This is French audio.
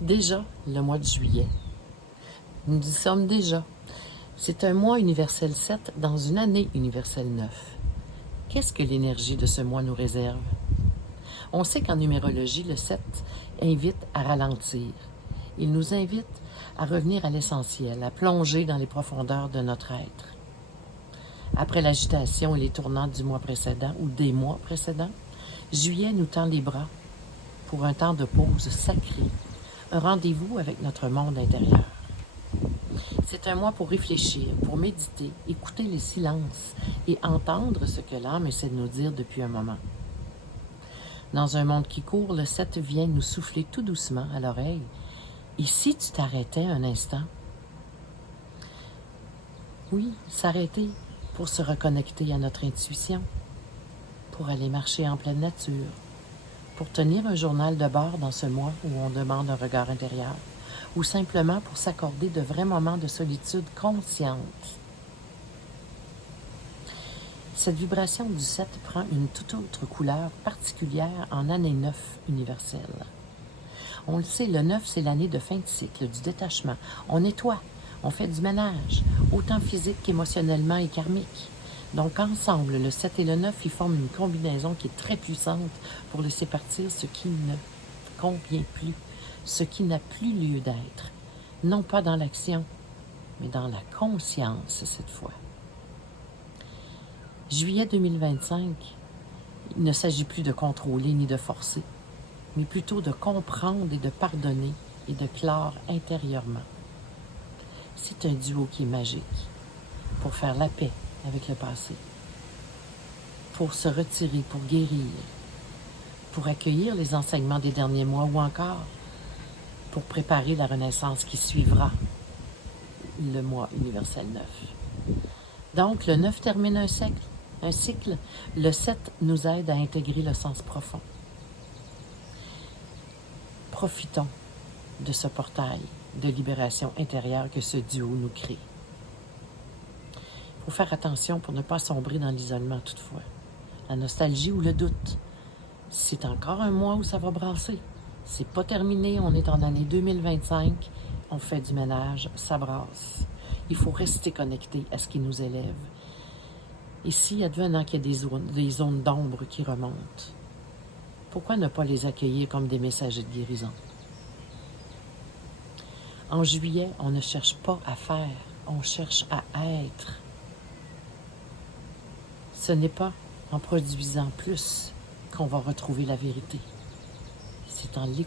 Déjà le mois de juillet. Nous y sommes déjà. C'est un mois universel 7 dans une année universelle 9. Qu'est-ce que l'énergie de ce mois nous réserve? On sait qu'en numérologie, le 7 invite à ralentir. Il nous invite à revenir à l'essentiel, à plonger dans les profondeurs de notre être. Après l'agitation et les tournants du mois précédent ou des mois précédents, juillet nous tend les bras pour un temps de pause sacré, un rendez-vous avec notre monde intérieur. C'est un mois pour réfléchir, pour méditer, écouter les silences et entendre ce que l'âme essaie de nous dire depuis un moment. Dans un monde qui court, le 7 vient nous souffler tout doucement à l'oreille. Et si tu t'arrêtais un instant? Oui, s'arrêter pour se reconnecter à notre intuition, pour aller marcher en pleine nature, pour tenir un journal de bord dans ce mois où on demande un regard intérieur, ou simplement pour s'accorder de vrais moments de solitude consciente. Cette vibration du 7 prend une toute autre couleur particulière en année 9 universelle. On le sait, le 9, c'est l'année de fin de cycle, du détachement. On nettoie, on fait du ménage, autant physique qu'émotionnellement et karmique. Donc ensemble, le 7 et le 9, ils forment une combinaison qui est très puissante pour laisser partir ce qui ne convient plus, ce qui n'a plus lieu d'être. Non pas dans l'action, mais dans la conscience cette fois. Juillet 2025, il ne s'agit plus de contrôler ni de forcer, mais plutôt de comprendre et de pardonner et de clore intérieurement. C'est un duo qui est magique pour faire la paix avec le passé, pour se retirer, pour guérir, pour accueillir les enseignements des derniers mois ou encore pour préparer la renaissance qui suivra le mois universel 9. Donc, le 9 termine un cycle. Le 7 nous aide à intégrer le sens profond. Profitons de ce portail de libération intérieure que ce duo nous crée. Il faut faire attention pour ne pas sombrer dans l'isolement toutefois, la nostalgie ou le doute. C'est encore un mois où ça va brasser. C'est pas terminé, on est en année 2025, on fait du ménage, ça brasse. Il faut rester connecté à ce qui nous élève. Et si advenant qu'il y a des zones d'ombre qui remontent, pourquoi ne pas les accueillir comme des messagers de guérison? En juillet, on ne cherche pas à faire, on cherche à être. Ce n'est pas en produisant plus qu'on va retrouver la vérité. C'est en l'écoutant.